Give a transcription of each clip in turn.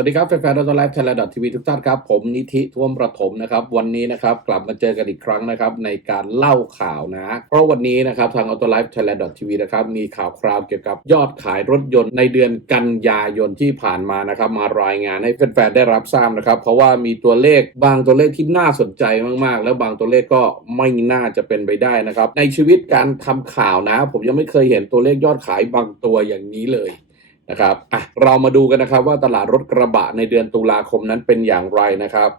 วัสดีครับแฟนๆดอทไลฟ์ไทยแลนด์ทีวีทุกท่านครับ ผมนิธิท่วมประถมนะครับ วันนี้นะครับกลับมาเจอกันอีกครั้งนะครับ ในการเล่าข่าวนะ เพราะวันนี้นะครับทาง Auto Life Thailand TV นะครับ มีข่าวคราวเกี่ยวกับยอดขายรถยนต์ในเดือนกันยายนที่ผ่านมานะครับ มารายงานให้แฟนๆได้รับทราบนะครับ เพราะว่ามีตัวเลขบางตัวเลขที่น่าสนใจมากๆ แล้วบางตัวเลขก็ไม่น่าจะเป็นไปได้นะครับ ในชีวิตการทำข่าวนะ ผมยังไม่เคยเห็นตัวเลขยอดขายบางตัวอย่างนี้เลย นะครับอะเรามาดูกันนะครับว่าตลาดรถกระบะในเดือนตุลาคมนั้นเป็นอย่างไรนะครับ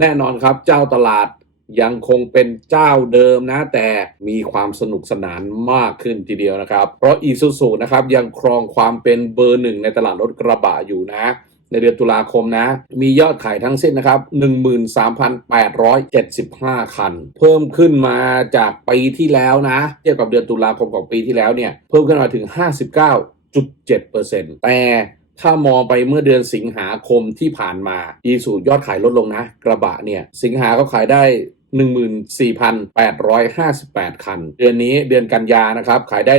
แน่นอนครับเจ้าตลาดยังคงเป็นเจ้าเดิมนะ แต่มีความสนุกสนานมากขึ้นทีเดียวนะครับ เพราะอีซูซูนะครับยังครองความเป็นเบอร์หนึ่งในตลาดรถกระบะอยู่นะ ในเดือนตุลาคมนะ มียอดขายทั้งสิ้นนะครับ 13,875 คัน เพิ่มขึ้นมาจากปีที่แล้วนะ เทียบกับเดือนตุลาคมของปีที่แล้วเนี่ย เพิ่มขึ้นมาถึง 0.7%แต่ถ้ามองไปเมื่อเดือนสิงหาคมที่ผ่านมาอีสูยอดขายลดลงนะ กระบะเนี่ย สิงหาเขาขายได้ 14,858 คัน เดือนนี้เดือนกันยานะครับ ขายได้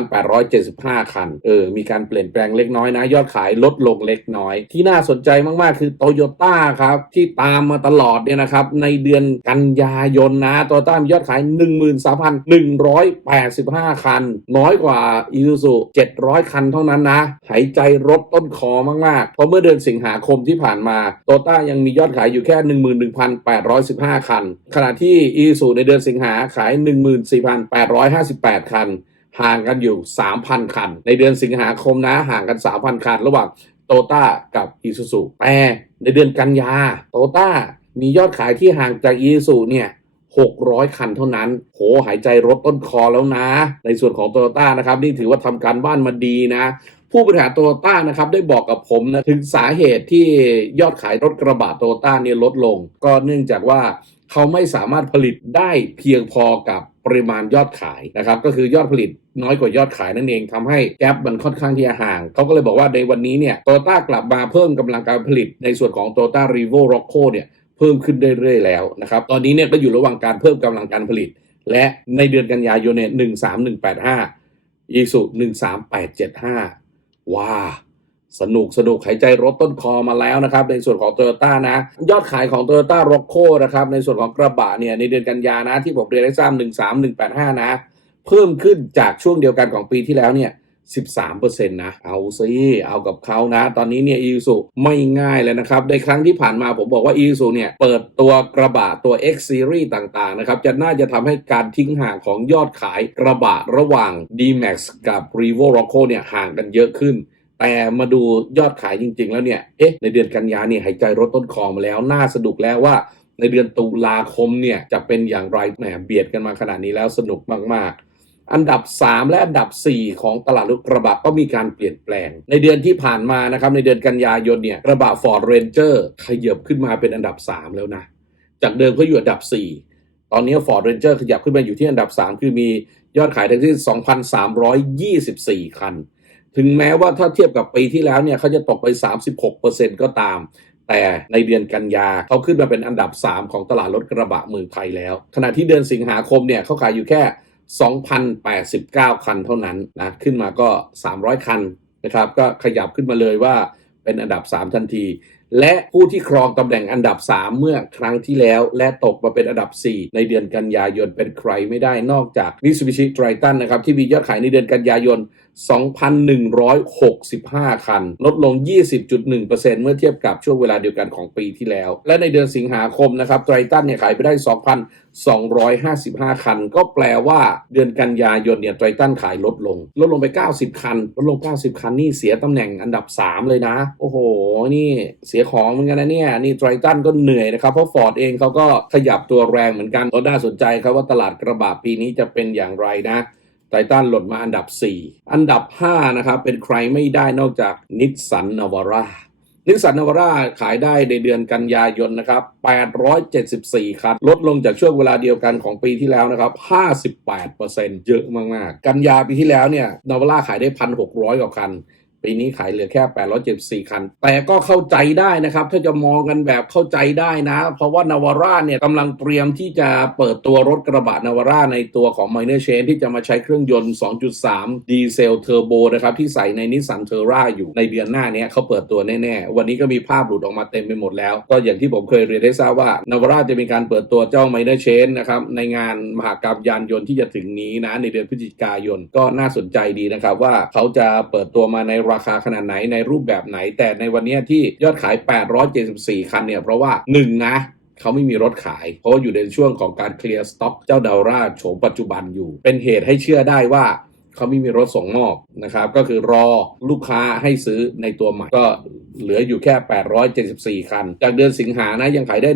13,875 คัน เออ มีการเปลี่ยนแปลงเล็กน้อยนะ ยอดขายลดลงเล็กน้อย ที่น่าสนใจมากๆ คือโตโยต้าครับ ที่ตามมาตลอดเนี่ยนะครับ ในเดือนกันยายนนะโตโยต้ามียอดขาย 13,185 คัน น้อยกว่าอีซูซู700 คันเท่านั้นนะ หายใจรถต้นคอมากๆ เพราะเมื่อเดือนสิงหาคมที่ผ่านมาโตโยต้ายังมียอดขายอยู่แค่ 11,815 คันขณะที่อีซูในเดือนสิงหาขาย 14,858 คัน ห่างกันอยู่ 3,000 คัน ในเดือนสิงหาคมนะห่างกัน 3,000 คัน ระหว่างโตต้ากับอีซูซูแต่ในเดือนกันยาโตต้ามียอดขายที่ห่างจากอีซูเนี่ย600 คันเท่านั้น โห หายใจรถต้นคอแล้วนะ ในส่วนของโตโยต้านะครับ นี่ถือว่าทำการบ้านมาดีนะ ผู้บริหารโตโยต้านะครับ ได้บอกกับผมนะ ถึงสาเหตุที่ยอดขายรถกระบะโตโยต้าเนี่ยลดลง ก็เนื่องจากว่า เขาไม่สามารถผลิตได้เพียงพอกับปริมาณยอดขายนะครับก็คือยอดผลิตน้อยกว่ายอดขายนั่นเองทำให้แกลบมันค่อนข้างที่จะห่าง เขาก็เลยบอกว่าในวันนี้เนี่ยโตต้ากลับมาเพิ่มกำลังการผลิตในส่วนของโตต้ารีโวร็อกโคเนี่ยเพิ่มขึ้นเรื่อยๆแล้วนะครับตอนนี้เนี่ยก็อยู่ระหว่างการเพิ่มกำลังการผลิต และในเดือนกันยายนเนี่ยหนึ่งสามหนึ่งแปดห้าอีสุหนึ่งสามแปดเจ็ดห้าว้า สนุกสนุกหายใจรถต้นคอมาแล้วนะครับ ในส่วนของโตโยต้านะ ยอดขายของโตโยต้าร็อกโคนะครับ ในส่วนของกระบะเนี่ย ในเดือนกันยานะ ที่ผมเรียนให้ทราบหนึ่งสามหนึ่งแปดห้านะ เพิ่มขึ้นจากช่วงเดียวกันของปีที่แล้วเนี่ย13%นะ เอาซิเอากับเขานะ ตอนนี้เนี่ยอีซูไม่ง่ายเลยนะครับ ในครั้งที่ผ่านมาผมบอกว่าอีซูเนี่ย เปิดตัวกระบะตัว X Series ต่างๆ นะครับ จะน่าจะทำให้การทิ้งห่างของยอดขายกระบะระหว่าง D-Max กับ Revo Rocco เนี่ย ห่างกันเยอะขึ้น แต่มาดูยอดขายจริง ๆ แล้วเนี่ย เอ๊ะ ในเดือนกันยานี่หายใจรถต้นคอมาแล้ว น่าสนุกแล้วว่า ในเดือนตุลาคมเนี่ยจะเป็นอย่างไร แหม เบียดกันมาขนาดนี้แล้วสนุกมากๆ อันดับ 3 และอันดับ 4 ของตลาดรถกระบะก็มีการเปลี่ยนแปลง ในเดือนที่ผ่านมานะครับ ในเดือนกันยายนเนี่ย กระบะ Ford Ranger ขยับขึ้นมาเป็นอันดับ 3 แล้วนะ จากเดิมเขาอยู่อันดับ 4 ตอนนี้ Ford Ranger ขยับขึ้นมาอยู่ที่อันดับ 3 คือมียอดขายทั้งสิ้น2,324 คัน ถึงแม้ว่าถ้าเทียบกับปีที่แล้วเนี่ยเขาจะตกไป 36%ก็ตาม แต่ในเดือนกันยาเขาขึ้นมาเป็นอันดับ 3 ของตลาดรถกระบะเมืองไทยแล้ว ขณะที่เดือนสิงหาคมเนี่ยเขาขายอยู่แค่ 2,089 คันเท่านั้นนะขึ้นมาก็ 300 คันนะครับก็ขยับขึ้นมาเลยว่าเป็นอันดับ 3 ทันที และผู้ที่ครองตำแหน่งอันดับ 3 เมื่อครั้งที่แล้ว และตกมาเป็นอันดับ 4 ในเดือนกันยายนเป็นใครไม่ได้นอกจาก Mitsubishi Triton นะครับที่มียอดขายในเดือนกันยายน 2,165 คัน ลดลง 20.1%เมื่อเทียบกับช่วงเวลาเดียวกันของปีที่แล้ว และในเดือนสิงหาคมนะครับไตรตันเนี่ยขายไปได้ 2,255 คัน ก็แปลว่าเดือนกันยายนเนี่ยไตรตันขายลดลง ลดลงไป 90 คัน ลดลง 90 คันนี่เสียตำแหน่งอันดับ 3 เลยนะ โอ้โห นี่เสียของเหมือนกันนะเนี่ย นี่ไตรตันก็เหนื่อยนะครับ เพราะฟอร์ดเองเขาก็ขยับตัวแรงเหมือนกันก็น่าสนใจครับว่าตลาดกระบะปีนี้จะเป็นอย่างไรนะ ไททันหล่นมาอันดับ 4 อันดับ 5 นะครับ เป็นใครไม่ได้นอกจากนิสสันนาวาร่านิสสันนาวาร่าขายได้ในเดือนกันยายนนะครับ 874 คัน ลดลงจากช่วงเวลาเดียวกันของปีที่แล้วนะครับ 58%เยอะมาก ๆ กันยาปีที่แล้วเนี่ยนาวาร่าขายได้ 1,600 กว่าคัน ปีนี้ขายเหลือแค่ 874 คัน แต่ก็เข้าใจได้นะครับ ถ้าจะมองกันแบบเข้าใจได้นะ เพราะว่านาวาร่าเนี่ยกำลังเตรียมที่จะเปิดตัวรถกระบะนาวาร่าในตัวของ Minor Change ที่จะมาใช้เครื่องยนต์ 2.3 ดีเซลเทอร์โบนะครับ ที่ใส่ในนิสสันเทอร่าอยู่ในเดือนหน้าเนี้ยเขาเปิดตัวแน่ๆ วันนี้ก็มีภาพหลุดออกมาเต็มไปหมดแล้ว ก็อย่างที่ผมเคยเรียนได้ทราบว่านาวาร่าจะมีการเปิดตัวเจ้า Minor Change นะครับในงานมหากรรมยานยนต์ที่จะถึงนี้นะในเดือนพฤศจิกายนก็น่าสนใจดีนะครับว่าเขาจะเปิดตัวมาในราคาขนาดไหนในรูปแบบไหน แต่ในวันนี้ที่ยอดขาย 874 คันเนี่ยเพราะว่า 1 นะเขาไม่มีรถขาย เพราะอยู่ในช่วงของการเคลียร์สต็อกเจ้าดาวราโฉมปัจจุบันอยู่ เป็นเหตุให้เชื่อได้ว่า เขาไม่มีรถส่งมอบนะครับ ก็คือรอลูกค้าให้ซื้อในตัวใหม่ ก็เหลืออยู่แค่ 874 คัน จากเดือนสิงหานะยังขายได้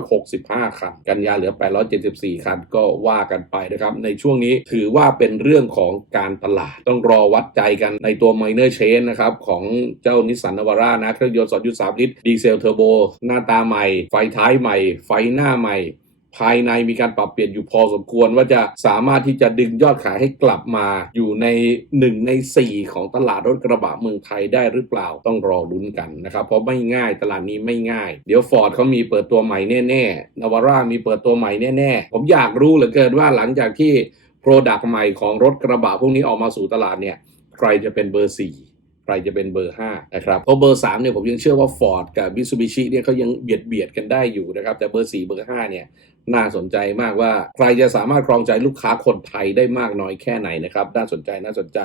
1,265 คัน กันยาเหลือ 874 คันก็ว่ากันไปนะครับ ในช่วงนี้ถือว่าเป็นเรื่องของการตลาด ต้องรอวัดใจกันในตัว Minor chain นะครับของเจ้านิสสันนวาร่านะเครื่องยนต์2.3ลิตรดีเซลเทอร์โบหน้าตาใหม่ ไฟท้ายใหม่ ไฟหน้าใหม่ ภายในมีการปรับเปลี่ยนอยู่พอสมควรว่าจะสามารถที่จะดึงยอดขายให้กลับมาอยู่ใน 1 ใน 4 ของตลาดรถกระบะเมืองไทยได้หรือเปล่าต้องรอลุ้นกันนะครับ เพราะไม่ง่ายตลาดนี้ไม่ง่าย เดี๋ยวฟอร์ดเขามีเปิดตัวใหม่แน่ๆนาวาร่ามีเปิดตัวใหม่แน่ๆ ผมอยากรู้เหลือเกินว่าหลังจากที่โปรดักต์ใหม่ของรถกระบะพวกนี้ออกมาสู่ตลาดเนี่ยใครจะเป็นเบอร์ 4ใครจะเป็นเบอร์ 5 นะครับ เพราะเบอร์ 3 เนี่ยผมยังเชื่อว่า Ford กับ Mitsubishi เนี่ยเขายังเบียดเบียดกันได้อยู่นะครับ แต่เบอร์ 4 เบอร์ 5 เนี่ย น่าสนใจมากว่าใครจะสามารถครองใจลูกค้าคนไทยได้มากน้อยแค่ไหนนะครับ น่าสนใจน่าสนใจ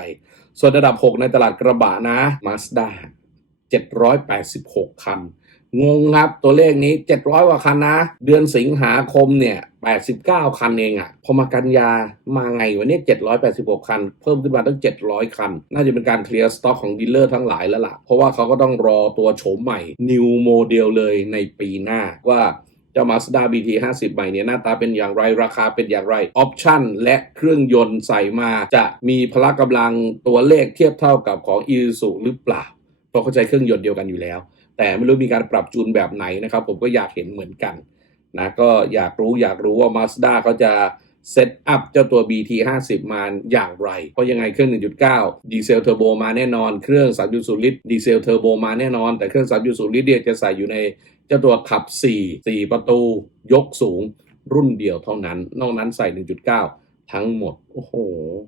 ส่วนระดับ 6 ในตลาดกระบะนะ Mazda 786 คัน งงครับตัวเลขนี้ 700 กว่าคันนะ เดือนสิงหาคมเนี่ย 89 คันเองอะพอมากันยามาไงวันนี้ 786 คัน เพิ่มขึ้นมาตั้ง 700 คัน น่าจะเป็นการเคลียร์สต็อกของดีลเลอร์ทั้งหลายแล้วล่ะ เพราะว่าเขาก็ต้องรอตัวโฉมใหม่ New Model เลยในปีหน้าว่า เจ้า Mazda BT 50ใหม่เนี่ยหน้าตาเป็นอย่างไรราคาเป็นอย่างไรออปชั่นและเครื่องยนต์ใส่มาจะมีพละกำลังตัวเลขเทียบเท่ากับของ i s u หรือเปล่า เพราะเข้าใจเครื่องยนต์เดียวกันอยู่แล้ว แต่ไม่รู้มีการปรับจูนแบบไหนนะครับ ผมก็อยากเห็นเหมือนกันนะก็อยากรู้อยากรู้ว่า Mazda เขาจะ เซตอัพเจ้าตัว BT 50 มาอย่างไร เพราะยังไงเครื่อง 1.9 ดีเซลเทอร์โบมาแน่นอน เครื่อง 3.0 ลิตร ดีเซลเทอร์โบมาแน่นอน แต่เครื่อง 3.0 ลิตรเนี่ยจะใส่อยู่ในเจ้าตัวขับ 4 4 ประตู ยกสูง รุ่นเดียวเท่านั้น นอกนั้นใส่ 1.9 ทั้งหมด โอ้โห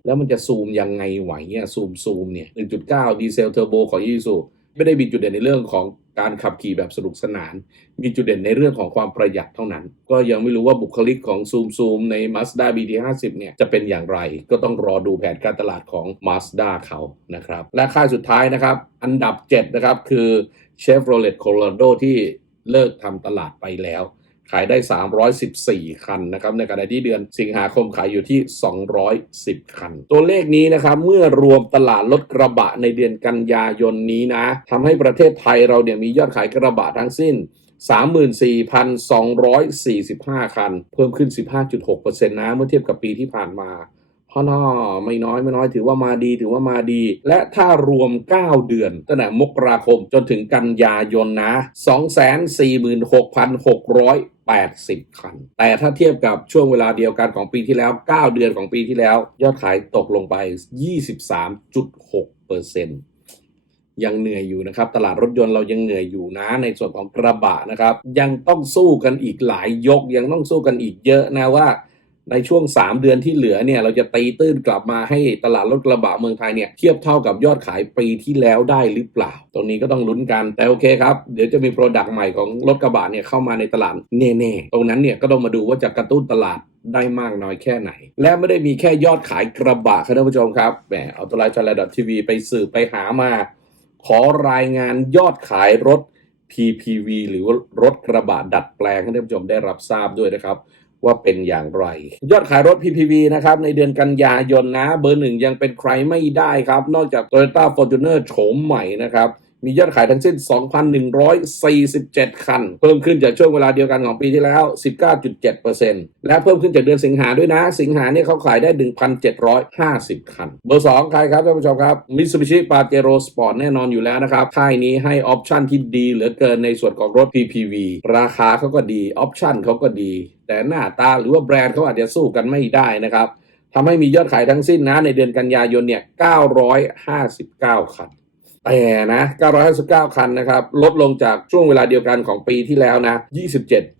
แล้วมันจะซูมยังไงไหวเนี่ยซูมซูมเนี่ย 1.9 ดีเซลเทอร์โบของ Isuzu ไม่ได้มีจุดเด่นในเรื่องของ การขับขี่แบบสนุกสนาน มีจุดเด่นในเรื่องของความประหยัดเท่านั้น ก็ยังไม่รู้ว่าบุคลิกของซูมซูมใน Mazda BT50 เนี่ยจะเป็นอย่างไร ก็ต้องรอดูแผนการตลาดของ Mazda เขานะครับ และค่ายสุดท้ายนะครับ อันดับ 7 นะครับ คือ Chevrolet Colorado ที่เลิกทำตลาดไปแล้ว ขายได้ 314 คันนะครับ ในขณะที่เดือนสิงหาคมขายอยู่ที่ 210 คัน ตัวเลขนี้นะครับเมื่อรวมตลาดรถกระบะในเดือนกันยายนนี้นะทำให้ประเทศไทยเราเนี่ยมียอดขายกระบะทั้งสิ้น34,245 คัน เพิ่มขึ้น 15.6%นะเมื่อเทียบกับปีที่ผ่านมาพ่อนอไม่น้อยไม่น้อยถือว่ามาดีถือว่ามาดี และถ้ารวม 9 เดือนตั้งแต่มกราคมจนถึงกันยายนนะ 80 คัน แต่ถ้าเทียบกับช่วงเวลาเดียวกันของปีที่แล้ว 9 เดือนของปีที่แล้ว ยอดขายตกลงไป 23.6เปอร์เซ็นต์ยังเหนื่อยอยู่นะครับ ตลาดรถยนต์เรายังเหนื่อยอยู่นะ ในส่วนของกระบะนะครับ ยังต้องสู้กันอีกหลายยก ยังต้องสู้กันอีกเยอะนะว่า ในช่วง 3 เดือนที่เหลือเนี่ยเราจะตีตื้นกลับมาให้ตลาดรถกระบะเมืองไทยเนี่ยเทียบเท่ากับยอดขายปีที่แล้วได้หรือเปล่า ตรงนี้ก็ต้องลุ้นกันแต่โอเคครับ เดี๋ยวจะมีโปรดักต์ใหม่ของรถกระบะเนี่ยเข้ามาในตลาดแน่ๆตรงนั้นเนี่ยก็ต้องมาดูว่าจะกระตุ้นตลาดได้มากน้อยแค่ไหน และไม่ได้มีแค่ยอดขายกระบะครับท่านผู้ชมครับแหมเอาตัวไลฟ์ชาแนลทีวีไปสืบไปหามา ขอรายงานยอดขายรถ PPV หรือว่ารถกระบะดัดแปลงให้ท่านผู้ชมได้รับทราบด้วยนะครับ ว่าเป็นอย่างไร ยอดขายรถ PPV นะครับในเดือนกันยายนนะ เบอร์หนึ่งยังเป็นใครไม่ได้ครับ นอกจาก Toyota Fortuner โฉมใหม่นะครับ มียอดขายทั้งสิ้น 2,147 คัน เพิ่มขึ้นจากช่วงเวลาเดียวกันของปีที่แล้ว 19.7%และเพิ่มขึ้นจากเดือนสิงหาด้วยนะ สิงหาเนี่ยเขาขายได้ 1,750 คัน เบอร์ 2 ใครครับท่านผู้ชมครับ Mitsubishi Pajero Sport แน่นอนอยู่แล้วนะครับ ค่ายนี้ให้ออปชันที่ดีเหลือเกินในส่วนของรถ PPV ราคาเขาก็ดี ออปชันเขาก็ดี แต่หน้าตาหรือว่าแบรนด์เขาอาจจะสู้กันไม่ได้นะครับทำให้มียอดขายทั้งสิ้นนะในเดือนกันยายนเนี่ย 959 คัน แต่นะ959 คันนะครับ ลดลงจากช่วงเวลาเดียวกันของปีที่แล้วนะ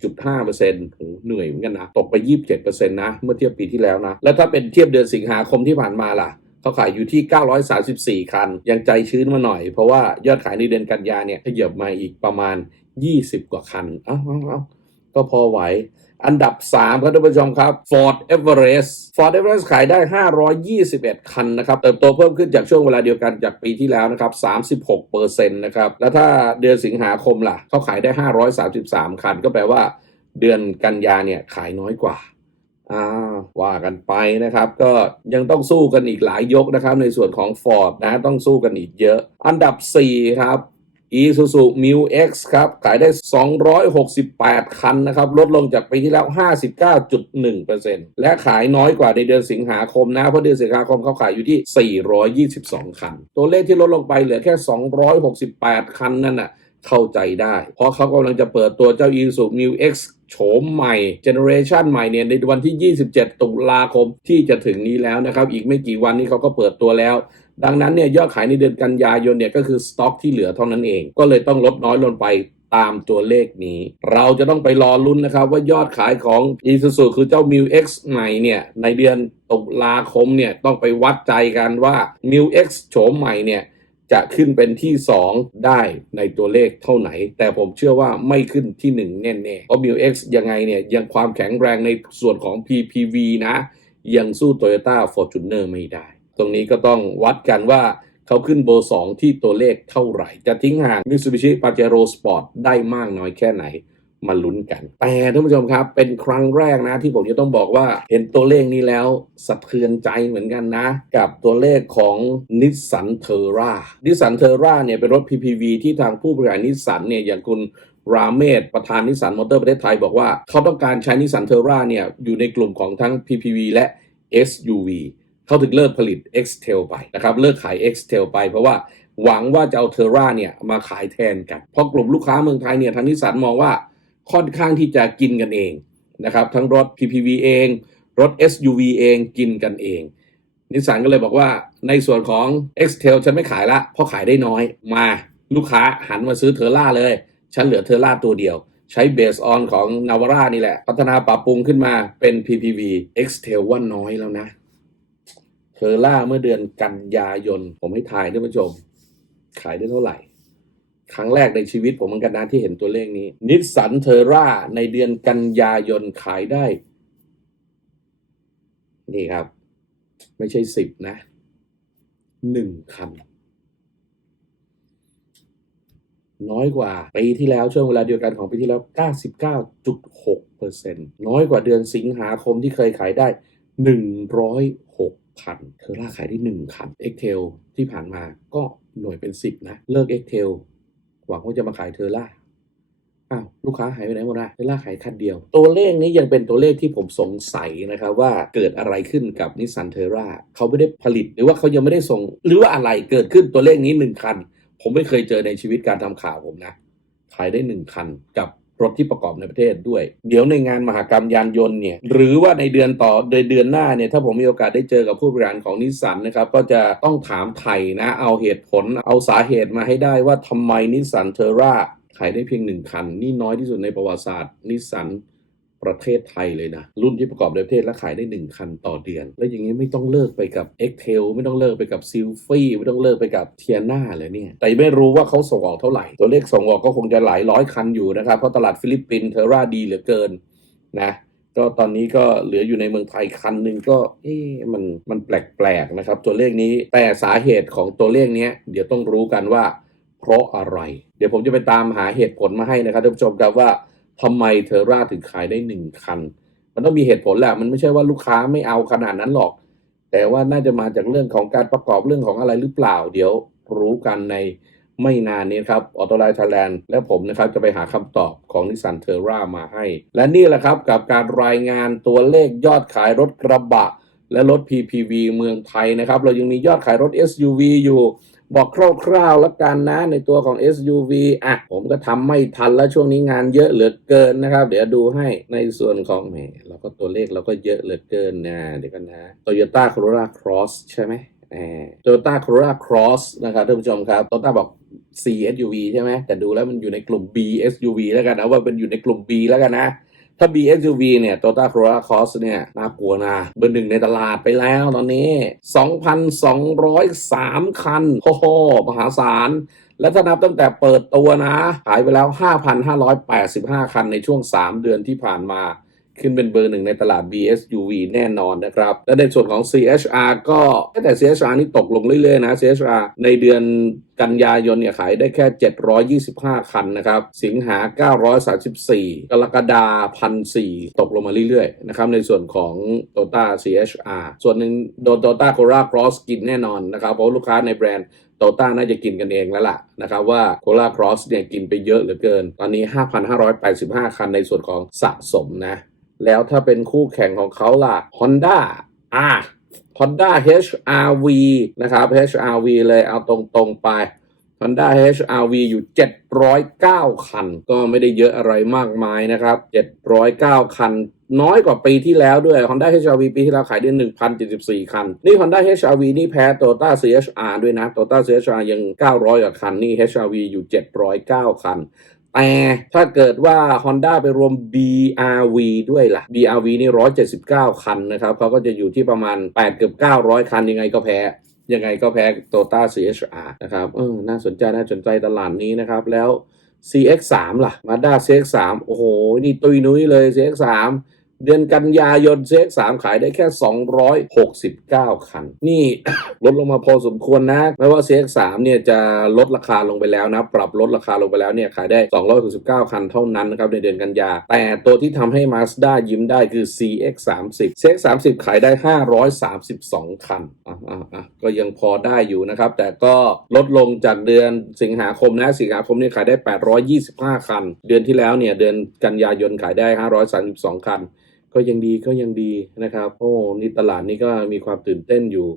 27.5%โอ้โหเหนื่อยเหมือนกันนะ ตกไป 27%นะ เมื่อเทียบปีที่แล้วนะ แล้วถ้าเป็นเทียบเดือนสิงหาคมที่ผ่านมาล่ะเขาขายอยู่ที่ 934 คัน ยังใจชื้นมาหน่อย เพราะว่ายอดขายในเดือนกันยาเนี่ยขยับมาอีกประมาณ 20 กว่าคัน เอ้าเอ้าเอ้าก็พอไหว อันดับ 3 ครับท่านผู้ชมครับ Ford Everest Ford Everest ขายได้ 521 คันนะครับเติบโตเพิ่มขึ้นจากช่วงเวลาเดียวกันจากปีที่แล้วนะครับ 36เปอร์เซ็นต์นะครับแล้วถ้าเดือนสิงหาคมล่ะเขาขายได้ 533 คัน ก็แปลว่าเดือนกันยาเนี่ยขายน้อยกว่าอ่าว่ากันไปนะครับ ก็ยังต้องสู้กันอีกหลายยกนะครับ ในส่วนของ Ford นะต้องสู้กันอีกเยอะ อันดับ 4 ครับ Isuzu Mu X ครับ ขายได้ 268 คันนะครับ ลดลงจากปีที่แล้ว 59.1%และขายน้อยกว่าในเดือนสิงหาคมนะ เพราะเดือนสิงหาคมเขาขายอยู่ที่ 422 คัน ตัวเลขที่ลดลงไปเหลือแค่ 268 คันนั่นน่ะเข้าใจได้ เพราะเขากำลังจะเปิดตัวเจ้า Isuzu Mu X โฉมใหม่เจเนอเรชันใหม่เนี่ยในวันที่ 27 ตุลาคมที่จะถึงนี้แล้วนะครับ อีกไม่กี่วันนี้เขาก็เปิดตัวแล้ว ดังนั้นเนี่ยยอดขายในเดือนกันยายนเนี่ยก็คือสต็อกที่เหลือเท่านั้นเอง ก็เลยต้องลดน้อยลงไปตามตัวเลขนี้ เราจะต้องไปรอลุ้นนะครับ ว่ายอดขายของ Isuzu คือเจ้า Mu X ใหม่เนี่ยในเดือนตุลาคมเนี่ยต้องไปวัดใจกันว่า Mu X โฉมใหม่เนี่ยจะขึ้นเป็นที่ 2 ได้ในตัวเลขเท่าไหน แต่ผมเชื่อว่าไม่ขึ้นที่ 1 แน่ๆเพราะ m ิ X ยังไงเนี่ยยังความแข็งแรงในส่วนของ PPV นะ ยังสู้ Toyota Fortuner ไม่ได้ ตรงนี้ก็ต้องวัดกันว่าเขาขึ้นเบอร์ 2 ที่ตัวเลขเท่าไหร่ จะทิ้งห่าง Mitsubishi Pajero Sport ได้มากน้อยแค่ไหนมาลุ้นกัน แต่ท่านผู้ชมครับ เป็นครั้งแรกนะที่ผมจะต้องบอกว่าเห็นตัวเลขนี้แล้วสะเทือนใจเหมือนกันนะ กับตัวเลขของนิสสันเทอร่านิสสันเทอร่าเนี่ยเป็นรถ PPV ที่ทางผู้บริหารนิสสันเนี่ยอย่างคุณราเมศประธานนิสสันมอเตอร์ประเทศไทยบอกว่า เขาต้องการใช้นิสสันเทอร่าเนี่ยอยู่ในกลุ่มของทั้ง PPV และ SUV เขาถึงเลิกผลิต X-Tail ไปนะครับเลิกขาย X-Tail ไปเพราะว่าหวังว่าจะเอาเทอร่าเนี่ยมาขายแทนกัน เพราะกลุ่มลูกค้าเมืองไทยเนี่ยทางนิสสันมองว่าค่อนข้างที่จะกินกันเองนะครับทั้งรถ PPV เอง รถ SUV เองกินกันเอง นิสสันก็เลยบอกว่าในส่วนของ X-Tail ฉันไม่ขายละเพราะขายได้น้อยมาลูกค้าหันมาซื้อเทอร่าเลย ฉันเหลือเทอร่าตัวเดียว ใช้เบสออนของนาวาร่านี่แหละ พัฒนาปรับปรุงขึ้นมาเป็น PPV X-Tail ว่าน้อยแล้วนะ เทอร่าเมื่อเดือนกันยายน ผมให้ทายท่านผู้ชม ขายได้เท่าไหร่ ครั้งแรกในชีวิตผมเหมือนกันนะที่เห็นตัวเลขนี้นิสสันเทอร่าในเดือนกันยายนขายได้ นี่ครับ ไม่ใช่สิบนะหนึ่งคันน้อยกว่าปีที่แล้วช่วงเวลาเดียวกันของปีที่แล้ว 99.6เปอร์เซ็นต์น้อยกว่าเดือนสิงหาคมที่เคยขายได้ 106 คันเทอร่าขายได้1คัน e x t e l ที่ผ่านมาก็หน่วยเป็น 10 นะ เลิก e x t e l หวังว่าจะมาขายเทอร่าอ้าวลูกค้าหายไปไหนหมดอะเทอร่าขายคันเดียว ตัวเลขนี้ยังเป็นตัวเลขที่ผมสงสัยนะครับว่าเกิดอะไรขึ้นกับนิสสันเทอร่าเขาไม่ได้ผลิต หรือว่าเขายังไม่ได้ส่ง หรือว่าอะไรเกิดขึ้นตัวเลขนี้หนึ่งคัน ผมไม่เคยเจอในชีวิตการทำข่าวผมนะขายได้หนึ่งคันกับ รถที่ประกอบในประเทศด้วย เดี๋ยวในงานมหกรรมยานยนต์เนี่ยหรือว่าในเดือนต่อในเดือนหน้าเนี่ยถ้าผมมีโอกาสได้เจอกับผู้บริหารของนิสสันนะครับก็จะต้องถามไทยนะเอาเหตุผลเอาสาเหตุมาให้ได้ว่าทำไมนิสสันเทอร่าขายได้เพียงหนึ่งคัน นี่น้อยที่สุดในประวัติศาสตร์นิสสัน ประเทศไทยเลยนะ รุ่นที่ประกอบในประเทศและขายได้ 1 คันต่อเดือน แล้วอย่างนี้ไม่ต้องเลิกไปกับ e x t e l ไม่ต้องเลิกไปกับซิลฟี่ไม่ต้องเลิกไปกับเทียนาเลยเนี่ย แต่ไม่รู้ว่าเขาส่งออกเท่าไหร่ ตัวเลขส่งออกก็คงจะหลายร้อยคันอยู่นะครับเพราะตลาดฟิลิปปินส์เทอร่าดีเหลือเกินนะก็ตอนนี้ก็เหลืออยู่ในเมืองไทยคันหนึ่งก็เอ๊ะมันมันแปลกๆนะครับ ตัวเลขนี้แต่สาเหตุของตัวเลขนี้เดี๋ยวต้องรู้กันว่า เพราะอะไร เดี๋ยวผมจะไปตามหาเหตุผลมาให้นะครับท่านผู้ชมครับว่า ทำไมเทอร่าถึงขายได้หนึ่งคัน มันต้องมีเหตุผลแหละ มันไม่ใช่ว่าลูกค้าไม่เอาขนาดนั้นหรอก แต่ว่าน่าจะมาจากเรื่องของการประกอบเรื่องของอะไรหรือเปล่า เดี๋ยวรู้กันในไม่นานนี้ครับออโตไลท์ไทยแลนด์และผมนะครับจะไปหาคำตอบของนิสสันเทอร่ามาให้ และนี่แหละครับกับการรายงานตัวเลขยอดขายรถกระบะ และรถ PPV เมืองไทยนะครับ เรายังมียอดขายรถ SUV อยู่ บอกคร่าวๆแล้วกันนะในตัวของ SUV อะผมก็ทำไม่ทันแล้วช่วงนี้งานเยอะเหลือเกินนะครับ เดี๋ยวดูให้ในส่วนของแหมเราก็ตัวเลขเราก็เยอะเหลือเกินนะเดี๋ยวกันนะ Toyota Corolla Cross ใช่ไหมโตโยต้า Corolla Cross นะครับท่านผู้ชมครับโตโยต้าบอก C SUV ใช่ไหมแต่ดูแล้วมันอยู่ในกลุ่ม B SUV แล้วกันนะว่าเป็นอยู่ในกลุ่ม B แล้วกันนะ ถ้า B SUV เนี่ย Toyota Corolla Cross เนี่ยน่ากลัวนะเบอร์หนึ่งในตลาดไปแล้วตอนนี้ 2,203 คันโอ้โหมหาศาลและถ้านับตั้งแต่เปิดตัวนะ ขายไปแล้ว 5,585 คันในช่วง 3 เดือนที่ผ่านมา ขึ้นเป็นเบอร์หนึ่งในตลาด BSUV แน่นอนนะครับ และในส่วนของ CHR ก็แต่ CHR นี่ตกลงเรื่อยๆนะ CHR ในเดือนกันยายนเนี่ยขายได้แค่ 725 คันนะครับ สิงหา 934 กรกฎาคม1,400ตกลงมาเรื่อยๆนะครับในส่วนของ Toyota CHR ส่วนหนึ่งโดน Toyota Corolla Cross กินแน่นอนนะครับ เพราะลูกค้าในแบรนด์โตต้าน่าจะกินกันเองแล้วล่ะนะครับว่าโค r าครอสเนี่ยกินไปเยอะเหลือเกิน ตอนนี้ 5,585 คันในส่วนของสะสมนะ แล้วถ้าเป็นคู่แข่งของเขาล่ะ Honda อะ Honda HRV นะครับ HRV เลยเอาตรงๆไป Honda HRV อยู่ 709 คัน ก็ไม่ได้เยอะอะไรมากมายนะครับ 709 คัน น้อยกว่าปีที่แล้วด้วย Honda HRV ปีที่แล้วขายได้ 1,074 คัน นี่ Honda HRV นี่แพ้ Toyota CHR ด้วยนะ Toyota CHR ยัง 900 กว่าคัน นี่ HRV อยู่ 709 คัน แต่ถ้าเกิดว่า Honda ไปรวม BRV ด้วยล่ะ BRV นี่ 179 คันนะครับเขาก็จะอยู่ที่ประมาณ 8 เกือบ 900 คันยังไงก็แพ้ยังไงก็แพ้ Toyota CHR นะครับเออน่าสนใจ น่าสนใจตลาดนี้นะครับ แล้ว CX3 ล่ะ Mazda CX3 โอ้โห นี่ตุยนุ้ยเลย CX3 เดือนกันยายน CX3 ขายได้แค่ 269 คัน นี่ ลดลงมาพอสมควรนะแม้ว่า CX3 เนี่ยจะลดราคาลงไปแล้วนะ ปรับลดราคาลงไปแล้วเนี่ยขายได้ 269 คันเท่านั้นนะครับในเดือนกันยา แต่ตัวที่ทำให้ Mazda ยิ้มได้คือ CX30 CX30 ขายได้ 532 คันอะอะอะก็ยังพอได้อยู่นะครับ แต่ก็ลดลงจากเดือนสิงหาคมนะสิงหาคมนี่ขายได้ 825 คัน เดือนที่แล้วเนี่ยเดือนกันยายนขายได้ 532 คัน ก็ยังดีก็ยังดีนะครับ โอ้นี่ตลาดนี้ก็มีความตื่นเต้นอยู่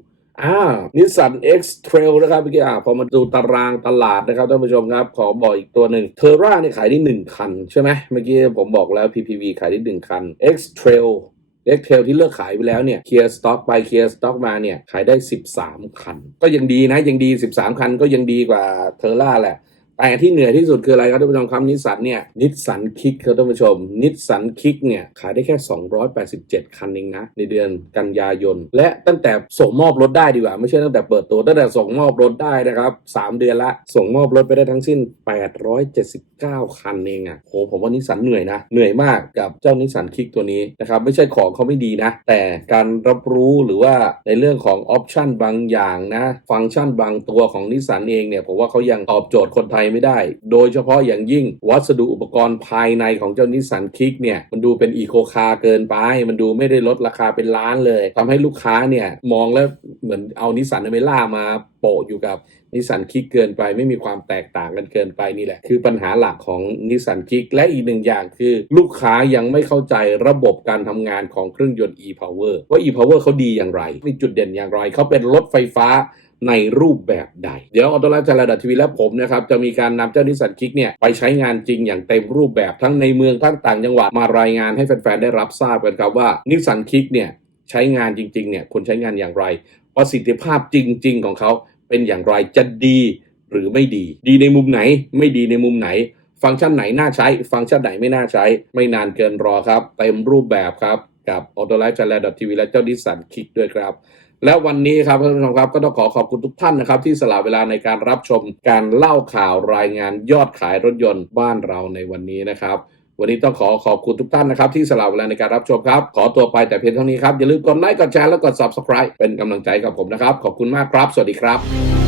อ่านิสสัน X Trail นะครับเมื่อกี้อะพอมาดูตารางตลาดนะครับท่านผู้ชมครับ ขอบอกอีกตัวหนึ่งเทอร่าเนี่ขายได้ 1 คัน ใช่ไหมเมื่อกี้ผมบอกแล้ว PPV ขายได้ 1 คัน X Trail X Trail ที่เลิกขายไปแล้วเนี่ยเคลียร์สต็อกไปเคลียร์สต็อกมาเนี่ยขายได้ 13 คัน ก็ยังดีนะยังดี 13 คันก็ยังดีกว่าเทอร่าแหละ แต่ที่เหนื่อยที่สุดคืออะไรครับท่านผู้ชมครับนิสสันเนี่ยนิสสันคิกครับท่านผู้ชมนิสสันคิกเนี่ยขายได้แค่ 287 คันเองนะ ในเดือนกันยายน และตั้งแต่ส่งมอบรถได้ดีกว่า ไม่ใช่ตั้งแต่เปิดตัวตั้งแต่ส่งมอบรถได้นะครับ 3 เดือนละ ส่งมอบรถไปได้ทั้งสิ้น 879 คันเองอะ่ะโหผมว่านิสสันเหนื่อยนะ เหนื่อยมากกับเจ้านิสสันคิกตัวนี้นะครับไม่ใช่ของเขาไม่ดีนะ แต่การรับรู้หรือว่าในเรื่องของออปชันบางอย่างนะ ฟังก์ชันบางตัวของนิสสันเองเนี่ยผมว่าเขายังตอบโจทย์คนไทยไม่ได้ โดยเฉพาะอย่างยิ่งวัสดุอุปกรณ์ภายในของเจ้านิสสันคิกเนี่ยมันดูเป็นอีโคคาร์เกินไป มันดูไม่ได้ลดราคาเป็นล้านเลยทำให้ลูกค้าเนี่ยมองแล้วเหมือนเอานิสสันอเมล่ามาโปะอยู่กับนิสสันคิกเกินไปไม่มีความแตกต่างกันเกินไปนี่แหละ คือปัญหาหลักของนิสสันคิกและอีกหนึ่งอย่างคือ ลูกค้ายังไม่เข้าใจระบบการทำงานของเครื่องยนต์ e-power ว่า e-power เขาดีอย่างไร มีจุดเด่นอย่างไร เขาเป็นรถไฟฟ้า ในรูปแบบใด เดี๋ยวออโตไลฟ์จาราดทีวีและผมนะครับจะมีการนำเจ้านิสสันคิกเนี่ยไปใช้งานจริงอย่างเต็มรูปแบบทั้งในเมืองทั้งต่างจังหวัดมารายงานให้แฟนๆได้รับทราบกันครับว่านิสสันคิกเนี่ยใช้งานจริงๆเนี่ยควรใช้งานอย่างไร ประสิทธิภาพจริง ๆ ของเขาเป็นอย่างไรจะดีหรือไม่ดี ดีในมุมไหนไม่ดีในมุมไหน ฟังก์ชันไหนน่าใช้ ฟังก์ชันไหนไม่น่าใช้ ไม่นานเกินรอครับ เต็มรูปแบบครับ กับ a u t o l i f e c h a n n e l TV และเจ้าดิสันคิกด้วยครับ แล้ววันนี้ครับท่านผู้ชมครับก็ต้องขอขอบคุณทุกท่านนะครับที่สละเวลาในการรับชมการเล่าข่าวรายงานยอดขายรถยนต์บ้านเราในวันนี้นะครับ วันนี้ต้องขอขอบคุณทุกท่านนะครับที่สละเวลาในการรับชมครับ ขอตัวไปแต่เพียงเท่านี้ครับอย่าลืมกดไลค์กดแชร์และกด subscribe เป็นกำลังใจกับผมนะครับ ขอบคุณมากครับ สวัสดีครับ